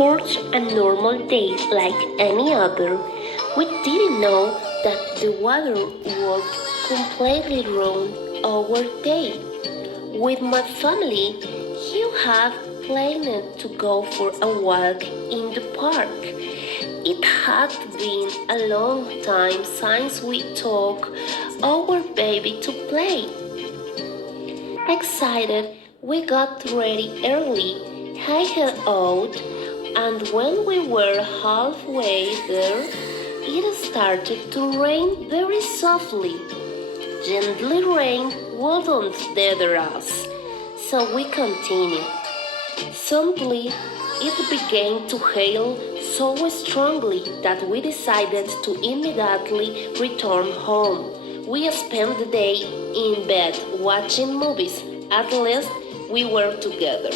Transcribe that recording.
course a normal day like any other. We didn't know that the weather would completely ruin our day. With my family, you had planned to go for a walk in the park. It had been a long time since we took our baby to play. Excited, we got ready early, headed out, and when we were halfway there, it started to rain very softly. Gently rain wouldn't bother us, so we continued. Suddenly, it began to hail so strongly that we decided to immediately return home. We spent the day in bed watching movies. At least we were together.